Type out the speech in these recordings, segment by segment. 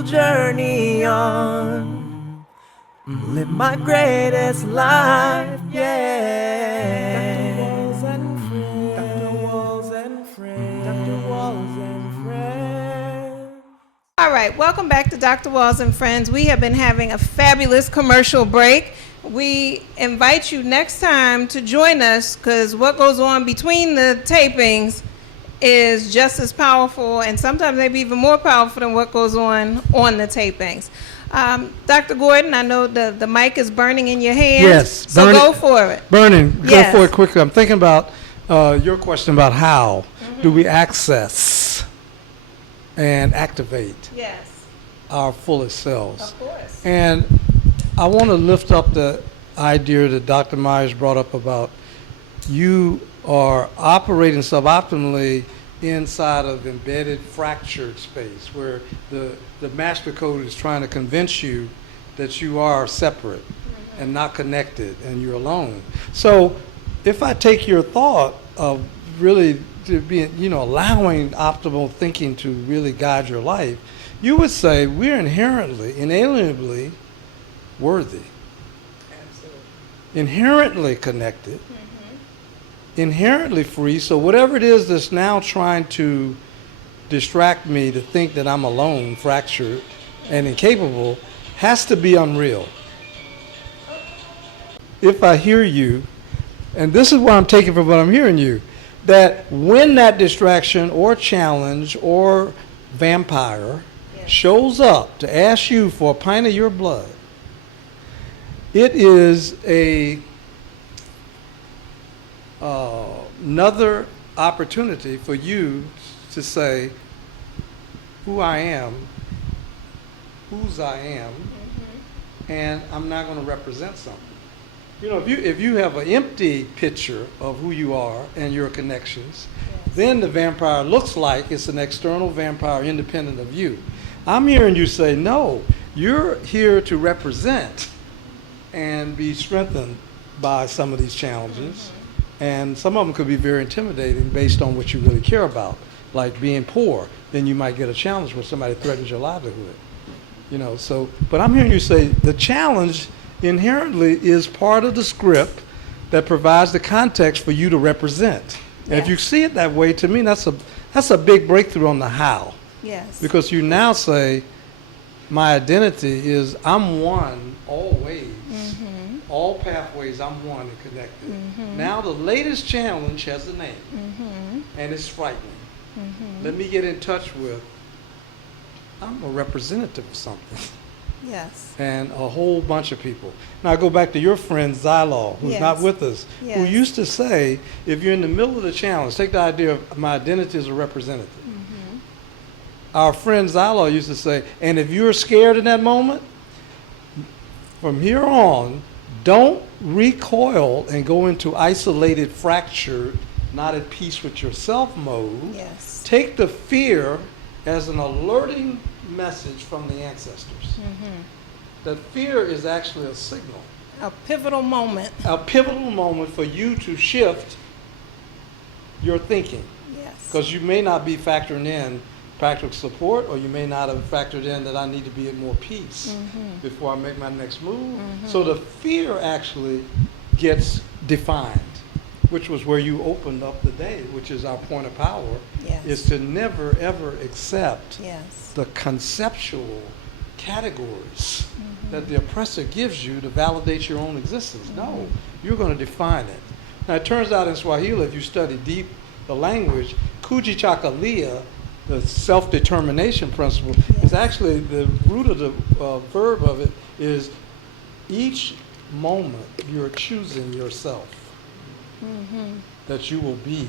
will journey on, live my greatest life, yeah. Dr. Walls and Friends, Dr. Walls and Friends, Dr. Walls and Friends. All right, welcome back to Dr. Walls and Friends. We have been having a fabulous commercial break. We invite you next time to join us because what goes on between the tapings is just as powerful and sometimes maybe even more powerful than what goes on the tapings. Dr. Gordon, I know the mic is burning in your hand. Yes. So go for it. Burning. Yes. Go for it quickly. I'm thinking about your question about how do we access and activate Yes, our fullest selves. of course. And I want to lift up the idea that Dr. Myers brought up about you are operating suboptimally inside of embedded fractured space where the master code is trying to convince you that you are separate and not connected and you're alone. So if I take your thought of really to be, allowing optimal thinking to really guide your life, you would say we're inherently, inalienably worthy, inherently connected, inherently free. So whatever it is that's now trying to distract me to think that I'm alone, fractured, and incapable has to be unreal. If I hear you, and this is what I'm taking from what I'm hearing you, that when that distraction or challenge or vampire shows up to ask you for a pint of your blood, it is another opportunity for you to say who I am, whose I am, and I'm not going to represent something. If you have an empty picture of who you are and your connections, then the vampire looks like it's an external vampire independent of you. I'm hearing you say, no, you're here to represent and be strengthened by some of these challenges. And some of them could be very intimidating based on what you really care about, like being poor. Then you might get a challenge where somebody threatens your livelihood. But I'm hearing you say the challenge inherently is part of the script that provides the context for you to represent. And if you see it that way, to me, that's a big breakthrough on the how. Yes. Because you now say, my identity is I'm one always. All pathways, I'm one and connected. Now the latest challenge has a name, and it's frightening. Let me get in touch with, I'm a representative of something. Yes. And a whole bunch of people. Now I go back to your friend Zylal, who's not with us, who used to say, if you're in the middle of the challenge, take the idea of my identity as a representative. Our friend Zylal used to say, and if you're scared in that moment, from here on, don't recoil and go into isolated, fractured, not at peace with yourself mode. Yes. Take the fear as an alerting message from the ancestors. That fear is actually a signal. A pivotal moment. A pivotal moment for you to shift your thinking. Yes. Because you may not be factoring in practical support, or you may not have factored in that I need to be at more peace before I make my next move. So the fear actually gets defined, which was where you opened up the day, which is our point of power, is to never, ever accept the conceptual categories that the oppressor gives you to validate your own existence. No, you're going to define it. Now, it turns out in Swahili, if you study deep the language, kujichagulia, the self-determination principle, is actually the root of the verb of it is each moment you're choosing yourself, that you will be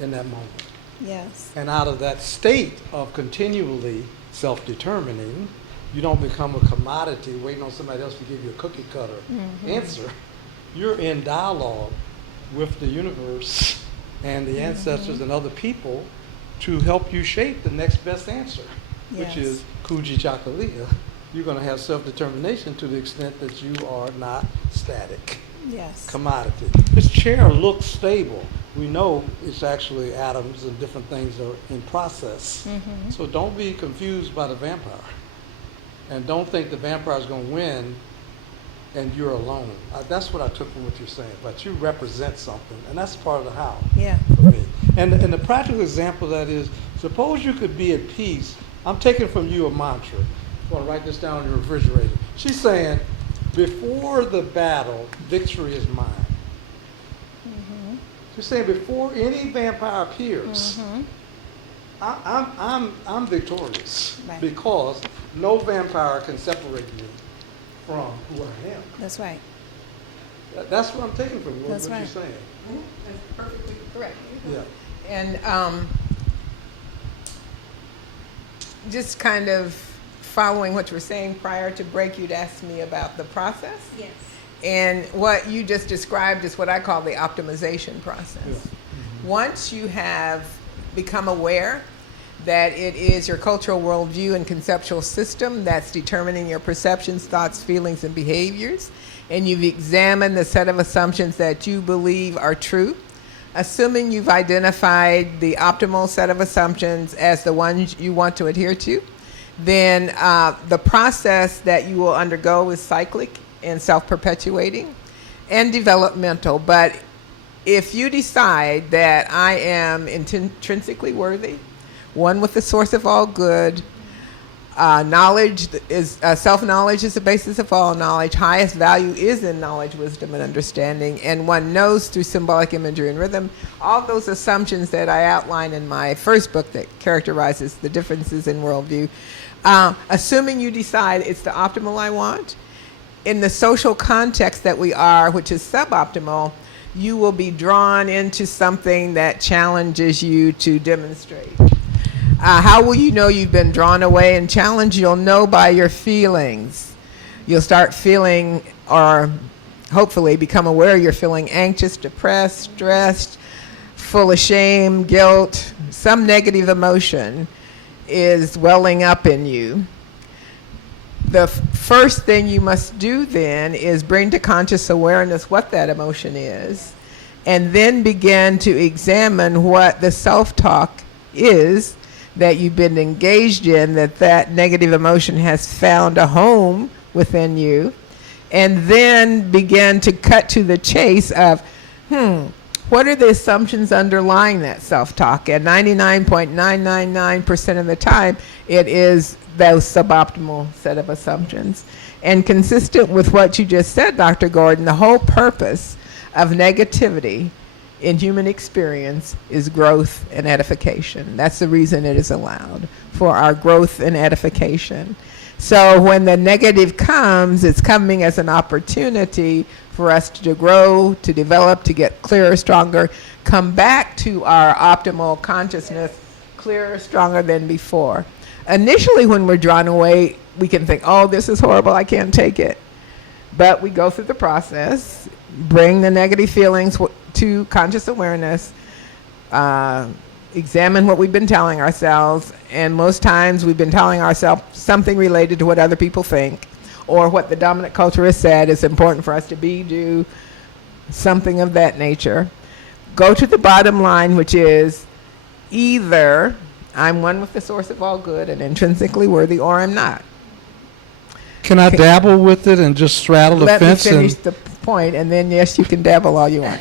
in that moment. Yes. And out of that state of continually self-determining, you don't become a commodity waiting on somebody else to give you a cookie cutter answer. You're in dialogue with the universe and the ancestors and other people to help you shape the next best answer, which is kujichagulia. You're going to have self-determination to the extent that you are not static. Commodity. This chair looks stable. We know it's actually atoms and different things are in process. So don't be confused by the vampire. and don't think the vampire's going to win and you're alone. That's what I took from what you're saying. But you represent something, and that's part of the how Yeah. for me. And the practical example of that is, suppose you could be at peace. I'm taking from you a mantra. I'm going to write this down in your refrigerator. She's saying, before the battle, victory is mine. She's saying, before any vampire appears, I'm victorious, Right. because no vampire can separate me from who I am. That's right. That's what I'm taking from you, what That's you're right. saying. That's perfectly correct. Yeah. And just kind of following what you were saying prior to break, you'd asked me about the process. Yes. And what you just described is what I call the optimization process. Yeah. Once you have become aware that it is your cultural worldview and conceptual system that's determining your perceptions, thoughts, feelings, and behaviors, and you've examined the set of assumptions that you believe are true, assuming you've identified the optimal set of assumptions as the ones you want to adhere to, then the process that you will undergo is cyclic and self-perpetuating and developmental. But if you decide that I am intrinsically worthy, one with the source of all good, knowledge is self-knowledge is the basis of all knowledge. Highest value is in knowledge, wisdom, and understanding, and one knows through symbolic imagery and rhythm. All those assumptions that I outline in my first book that characterizes the differences in worldview. Assuming you decide it's the optimal I want, in the social context that we are, which is suboptimal, you will be drawn into something that challenges you to demonstrate. How will you know you've been drawn away and challenged? You'll know by your feelings. You'll start feeling, or hopefully become aware you're feeling anxious, depressed, stressed, full of shame, guilt. Some negative emotion is welling up in you. The first thing you must do then is bring to conscious awareness what that emotion is, and then begin to examine what the self-talk is that you've been engaged in, that negative emotion has found a home within you, and then begin to cut to the chase of, what are the assumptions underlying that self-talk? And 99.999% of the time, it is those suboptimal set of assumptions. And consistent with what you just said, Dr. Gordon, the whole purpose of negativity in human experience is growth and edification. That's the reason it is allowed, for our growth and edification. So when the negative comes, it's coming as an opportunity for us to grow, to develop, to get clearer, stronger, come back to our optimal consciousness, clearer, stronger than before. Initially, when we're drawn away, we can think, oh, this is horrible, I can't take it. But we go through the process, bring the negative feelings to conscious awareness, examine what we've been telling ourselves, and most times we've been telling ourselves something related to what other people think, or what the dominant culture has said is important for us to be, do, something of that nature. Go to the bottom line, which is either I'm one with the source of all good and intrinsically worthy, or I'm not. Can I dabble with it and just straddle the fence? Let me finish the point, and then yes, you can dabble all you want.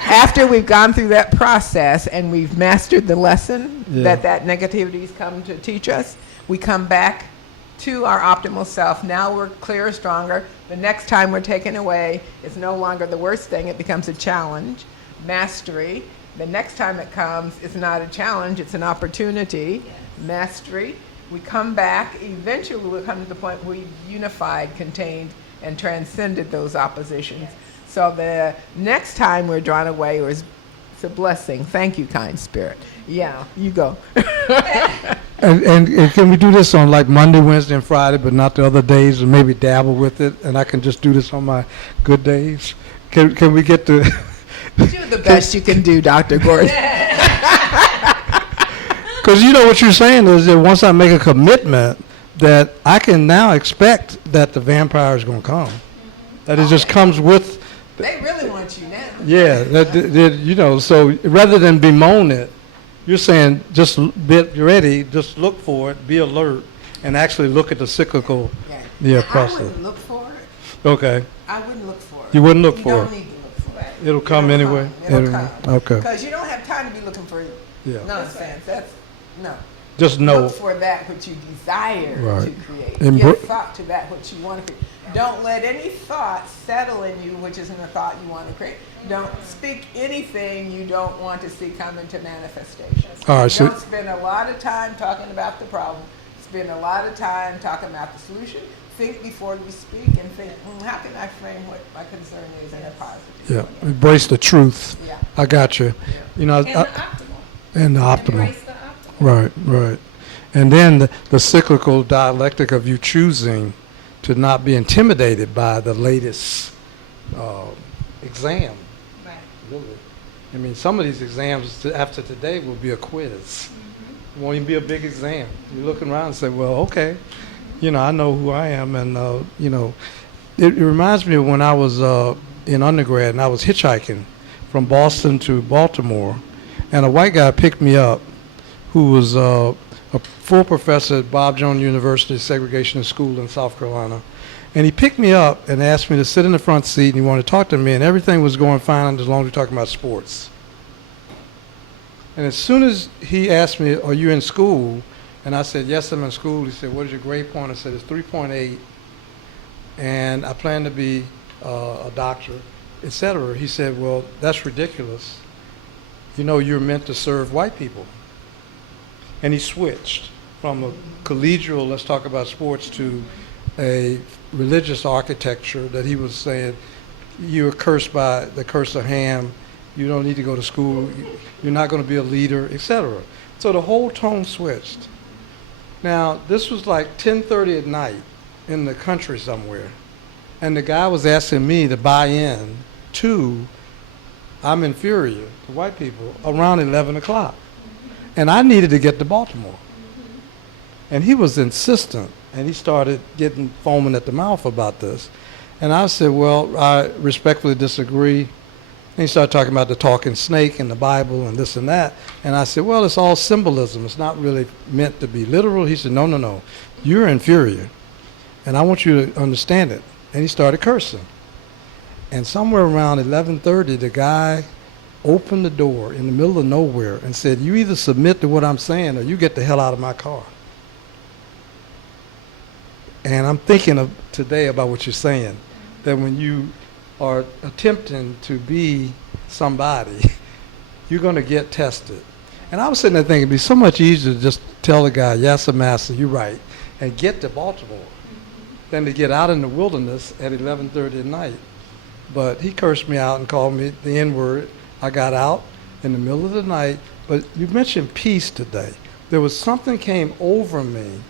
After we've gone through that process and we've mastered the lesson that negativity has come to teach us, we come back to our optimal self. Now we're clearer, stronger. The next time we're taken away, it's no longer the worst thing. It becomes a challenge, mastery. The next time it comes, it's not a challenge, it's an opportunity, mastery. We come back, eventually we'll come to the point where we've unified, contained, and transcended those oppositions. So the next time we're drawn away, it's a blessing. Thank you, kind spirit. Yeah, you go. And can we do this on like Monday, Wednesday, and Friday, but not the other days, and maybe dabble with it, and I can just do this on my good days? Can we get to... Do the best you can do, Dr. Gordon. Because you know what you're saying is that once I make a commitment, that I can now expect that the vampire is going to come. That it just comes with... They really want you now. Yeah, you know, so rather than bemoan it, you're saying just be ready, just look for it, be alert, and actually look at the cyclical I process. wouldn't look for it. Okay. I wouldn't look for it. You wouldn't look You for don't it. need to look for it. It'll come anyway. It'll come. Okay. Because you don't have time to be looking for Yeah. nonsense. No. Just know. Look for that which you desire Right. to create. Embr- Give thought to that which you want to create. Don't let any thought settle in you which isn't a thought you want to create. Don't speak anything you don't want to see come into manifestation. All right, so- Don't spend a lot of time talking about the problem. Spend a lot of time talking about the solution. Think before you speak and think, how can I frame what my concern is in a positive Yeah. way? Embrace the truth. Yeah. I got you. You know, And the optimal. and the optimal. Embrace the optimal. Right. And then the cyclical dialectic of you choosing to not be intimidated by the latest exam. Right. Really. I mean, some of these exams after today will be a quiz. It won't even be a big exam. You're looking around and say, well, okay, I know who I am. And, it reminds me of when I was in undergrad and I was hitchhiking from Boston to Baltimore. And a white guy picked me up who was a full professor at Bob Jones University Segregationist School in South Carolina. And he picked me up and asked me to sit in the front seat, and he wanted to talk to me, and everything was going fine as long as we were talking about sports. And as soon as he asked me, are you in school? And I said, yes, I'm in school. He said, what is your grade point? I said, it's 3.8, and I plan to be a doctor, etc. He said, well, that's ridiculous. You're meant to serve white people. And he switched from a collegial, let's talk about sports, to a religious architecture that he was saying, you're cursed by the curse of Ham, you don't need to go to school, you're not going to be a leader, etc. So the whole tone switched. Now, this was like 10:30 at night in the country somewhere, and the guy was asking me to buy in to I'm inferior to white people around 11 o'clock. And I needed to get to Baltimore. And he was insistent, and he started getting foaming at the mouth about this. And I said, well, I respectfully disagree. And he started talking about the talking snake and the Bible and this and that. And I said, well, it's all symbolism. It's not really meant to be literal. He said, no. You're inferior, and I want you to understand it. And he started cursing. And somewhere around 11:30, the guy opened the door in the middle of nowhere and said, you either submit to what I'm saying or you get the hell out of my car. And I'm thinking today about what you're saying, that when you are attempting to be somebody, you're going to get tested. And I was sitting there thinking it'd be so much easier to just tell the guy, yes, sir, master, you're right, and get to Baltimore than to get out in the wilderness at 11:30 at night. But he cursed me out and called me the N-word. I got out in the middle of the night. But you mentioned peace today. There was something came over me.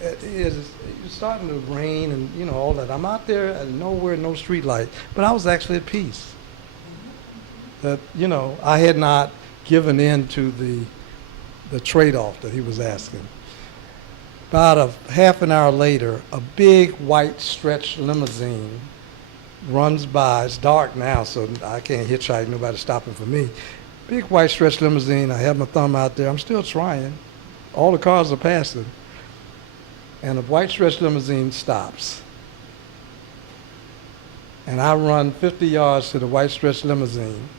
It's starting to rain and all that. I'm out there at nowhere, no street light, but I was actually at peace. That I had not given in to the trade-off that he was asking. About a half an hour later, a big white stretch limousine runs by. It's dark now, so I can't hitchhike. Nobody's stopping for me. Big white stretch limousine. I have my thumb out there. I'm still trying. All the cars are passing. And a white stretch limousine stops. And I run 50 yards to the white stretch limousine.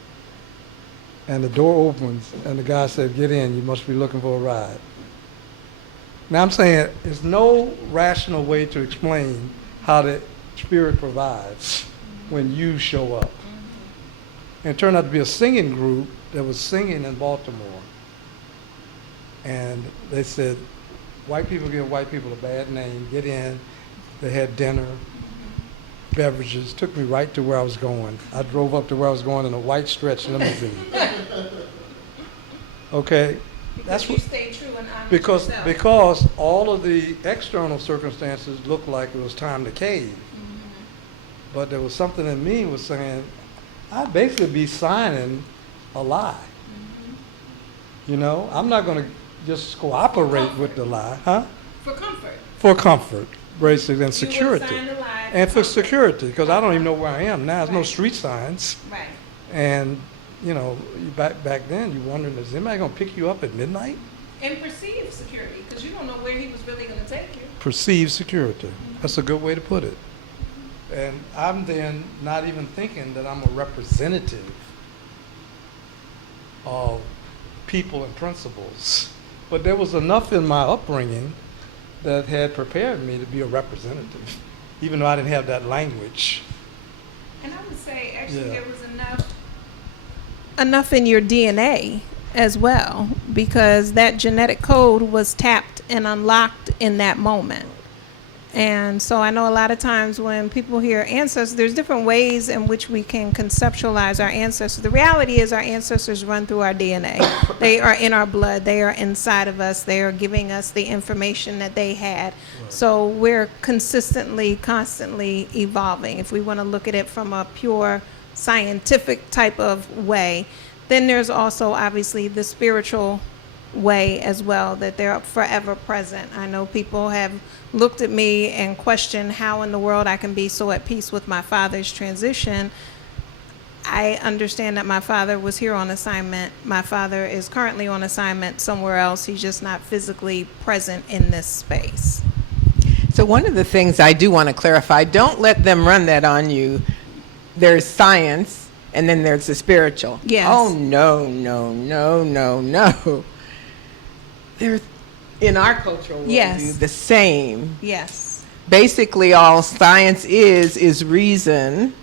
And the door opens, and the guy said, get in. You must be looking for a ride. Now I'm saying there's no rational way to explain how the Spirit provides when you show up. And it turned out to be a singing group that was singing in Baltimore. And they said, white people give white people a bad name, get in. They had dinner, beverages, took me right to where I was going. I drove up to where I was going in a white stretch limousine. Okay? That's what you stay true and honest yourself. Because all of the external circumstances looked like it was time to cave. But there was something in me was saying, I'd basically be signing a lie. I'm not going to just cooperate with the lie. Huh? For comfort. For comfort, basically, and You would security. sign the lie And for comfort. security, because I don't even know where I am now. There's no street signs. Right. And, back then, you wondering, is anybody going to pick you up at midnight? And perceived security, because you don't know where he was really going to take you. Perceived security. That's a good way to put it. And I'm then not even thinking that I'm a representative of people and principles. But there was enough in my upbringing that had prepared me to be a representative, even though I didn't have that language. And I would say, actually, Yeah. there was enough in your DNA as well, because that genetic code was tapped and unlocked in that moment. And so I know a lot of times when people hear ancestors, there's different ways in which we can conceptualize our ancestors. The reality is our ancestors run through our DNA. They are in our blood. They are inside of us. They are giving us the information that they had. Right. So we're consistently, constantly evolving. If we want to look at it from a pure scientific type of way, then there's also obviously the spiritual way as well, that they're forever present. I know people have looked at me and questioned how in the world I can be so at peace with my father's transition. I understand that my father was here on assignment. My father is currently on assignment somewhere else. He's just not physically present in this space. So one of the things I do want to clarify, don't let them run that on you. There's science and then there's the spiritual. Yes. Oh, no, no, no, no, no. They're, in our cultural worldview, Yes. the same. Yes. Basically, all science is reason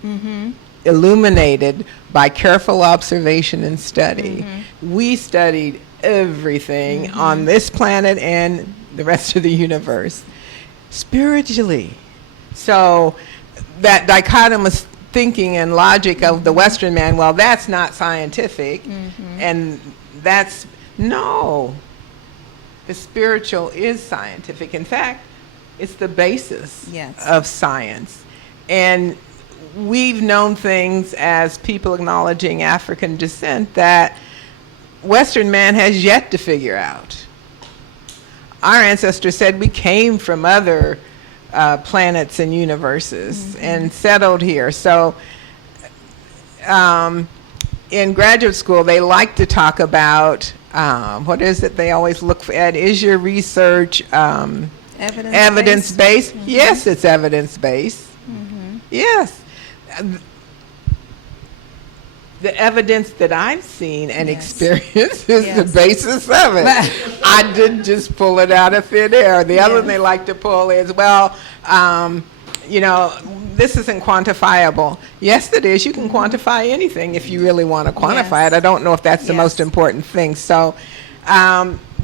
illuminated by careful observation and study. We studied everything on this planet and the rest of the universe spiritually. So that dichotomous thinking and logic of the Western man, well, that's not scientific, and that's, no. The spiritual is scientific. In fact, it's the basis of science. And we've known things as people acknowledging African descent that Western man has yet to figure out. Our ancestors said we came from other planets and universes and settled here. So in graduate school, they like to talk about what is it they always look at? Is your research evidence-based? Yes, it's evidence-based. Yes. The evidence that I've seen and experienced is the basis of it. I didn't just pull it out of thin air. The other one they like to pull is, well, you know, this isn't quantifiable. Yes, it is. You can quantify anything if you really want to quantify it. I don't know if that's the most important thing. So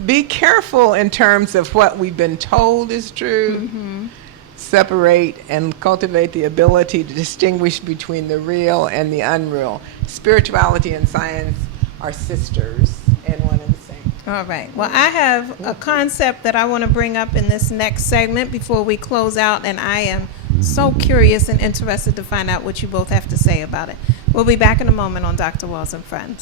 be careful in terms of what we've been told is true. Separate and cultivate the ability to distinguish between the real and the unreal. Spirituality and science are sisters and one and the same. All right. Well, I have a concept that I want to bring up in this next segment before we close out, and I am so curious and interested to find out what you both have to say about it. We'll be back in a moment on Dr. Walls and Friends.